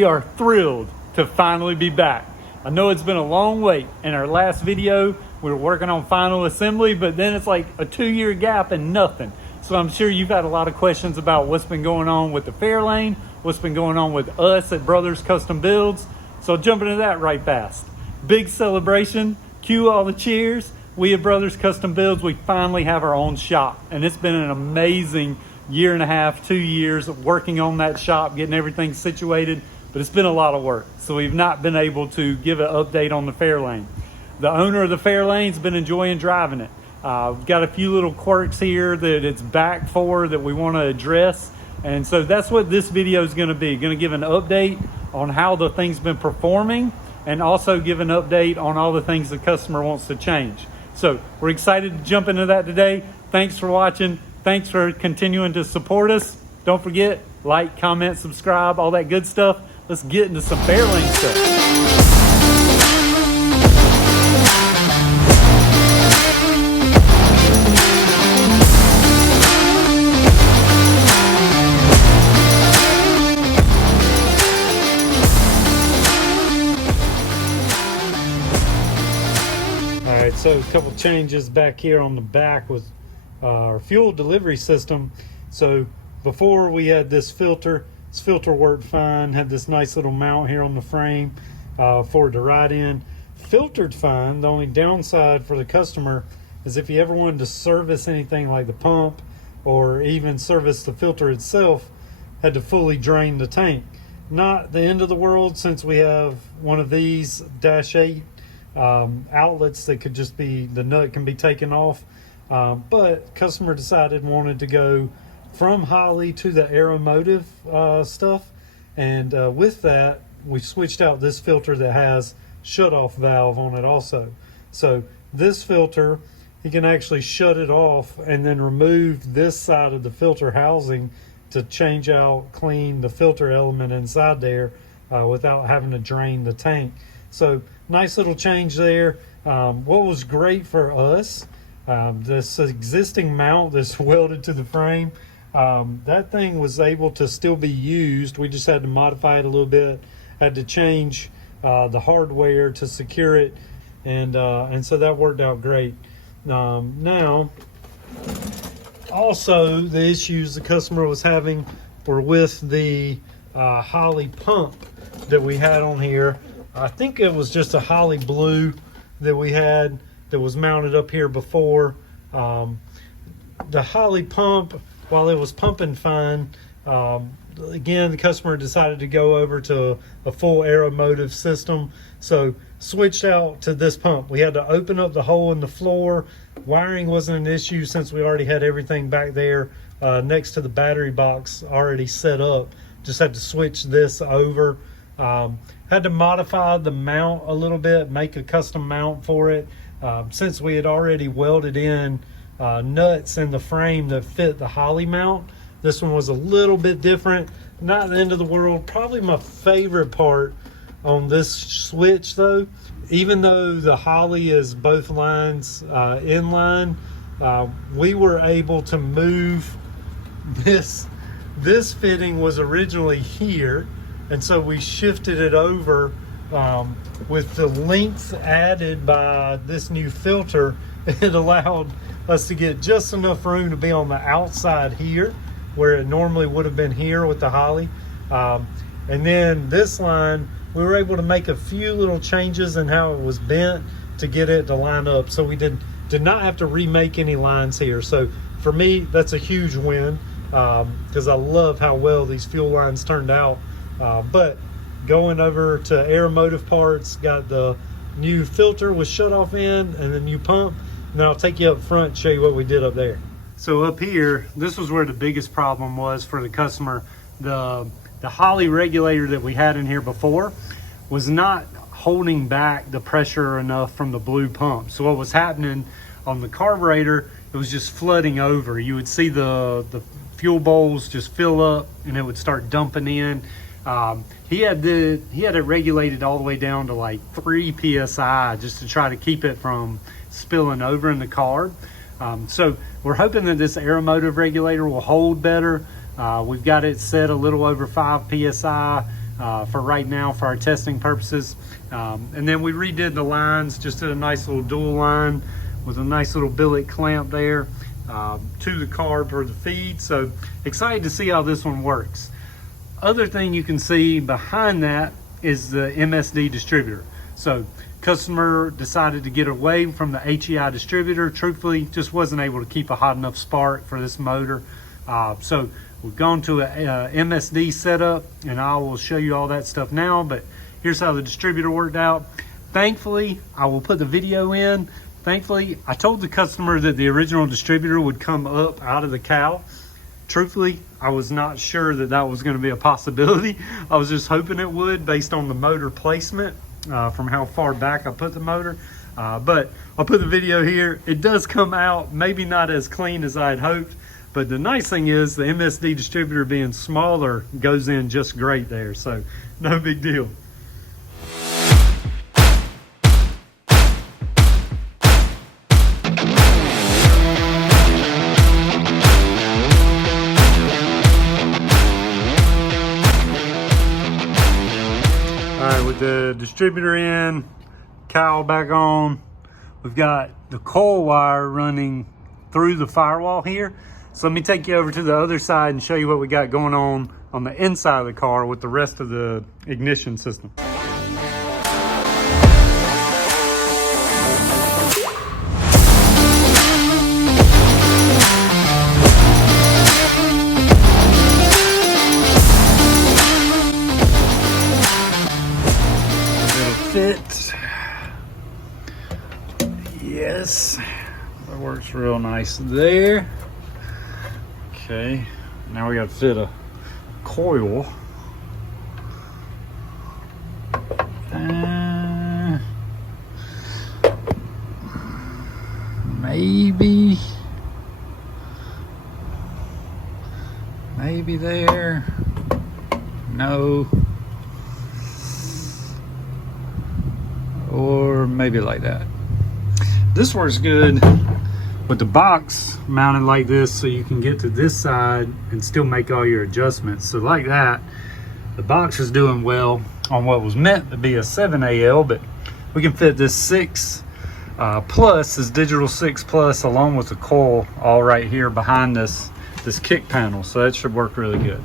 We are thrilled to finally be back. I know it's been a long wait. In our last video, we were working on final assembly, but then it's like a 2-year gap and nothing. So I'm sure you've had a lot of questions about what's been going on with the Fairlane, what's been going on with us at Brothers Custom Builds. So jump into that right fast. Big celebration, cue all the cheers. We at Brothers Custom Builds, we finally have our own shop, and it's been an amazing 1.5 to 2 years of working on that shop, getting everything situated, but it's been a lot of work. So we've not been able to give an update on the Fairlane. The owner of the Fairlane's been enjoying driving it. We've got a few little quirks here that it's back for that we want to address. And so that's what this video is going to be. Going to give an update on how the thing's been performing and also give an update on all the things the customer wants to change. So we're excited to jump into that today. Thanks for watching. Thanks for continuing to support us. Don't forget, like, comment, subscribe, all that good stuff. Let's get into some Fairlane stuff. So a couple changes back here on the back with our fuel delivery system. So before we had this filter worked fine, had this nice little mount here on the frame for it to ride in. Filtered fine. The only downside for the customer is if you ever wanted to service anything like the pump or even service the filter itself, had to fully drain the tank. Not the end of the world, since we have one of these -8 outlets that could just be, the nut can be taken off, but customer decided wanted to go from Holley to the Aeromotive stuff, and with that we switched out this filter that has shut-off valve on it also. So this filter, you can actually shut it off and then remove this side of the filter housing to change out, clean the filter element inside there without having to drain the tank. So nice little change there. What was great for us, this existing mount that's welded to the frame, that thing was able to still be used. We just had to modify it a little bit, had to change the hardware to secure it, and so that worked out great. Now, also the issues the customer was having were with the Holley pump that we had on here. I think it was just a Holley blue that we had that was mounted up here before. The Holley pump, while it was pumping fine, again, the customer decided to go over to a full Aeromotive system, so switched out to this pump. We had to open up the hole in the floor. Wiring wasn't an issue since we already had everything back there next to the battery box already set up. Just had to switch this over. Had to modify the mount a little bit, make a custom mount for it. Since we had already welded in nuts in the frame that fit the Holley mount, this one was a little bit different. Not the end of the world. Probably my favorite part on this switch though, even though the Holley is both lines inline, we were able to move this. This fitting was originally here, and so we shifted it over with the length added by this new filter. It allowed us to get just enough room to be on the outside here where it normally would have been here with the Holley. And then this line, we were able to make a few little changes in how it was bent to get it to line up. So we did not have to remake any lines here. So for me, that's a huge win because I love how well these fuel lines turned out. But going over to Aeromotive parts, got the new filter with shut off in and the new pump. And then I'll take you up front and show you what we did up there. So up here, this was where the biggest problem was for the customer. The Holley regulator that we had in here before was not holding back the pressure enough from the blue pump. So what was happening on the carburetor, it was just flooding over. You would see the fuel bowls just fill up and it would start dumping in. He had it regulated all the way down to like 3 psi just to try to keep it from spilling over in the carb. So we're hoping that this Aeromotive regulator will hold better. We've got it set a little over 5 psi. for right now for our testing purposes. And then we redid the lines, just did a nice little dual line with a nice little billet clamp there to the carb for the feed. So excited to see how this one works. Other thing you can see behind that is the MSD distributor. So customer decided to get away from the HEI distributor. Truthfully, just wasn't able to keep a hot enough spark for this motor. So we've gone to a MSD setup, and I will show you all that stuff now, but here's how the distributor worked out. Thankfully, I will put the video in. Thankfully, I told the customer that the original distributor would come up out of the cowl. Truthfully, I was not sure that that was going to be a possibility. I was just hoping it would based on the motor placement from how far back I put the motor. But I'll put the video here. It does come out, maybe not as clean as I had hoped, but the nice thing is the MSD distributor being smaller goes in just great there. So no big deal. With the distributor in, cowl back on, we've got the coil wire running through the firewall here. So let me take you over to the other side and show you what we got going on the inside of the car with the rest of the ignition system. Fit. Yes, that works real nice there. Okay, now we got to fit a coil. Maybe there. No. Or maybe like that. This works good with the box mounted like this, so you can get to this side and still make all your adjustments. So like that, the box is doing well on what was meant to be a 7AL, but we can fit this 6 plus, this digital 6 plus, along with the coil all right here behind this kick panel. So that should work really good.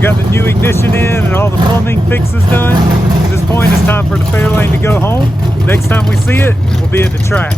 Got the new ignition in and all the plumbing fixes done. At this point, it's time for the Fairlane to go home. Next time we see it, we'll be at the track.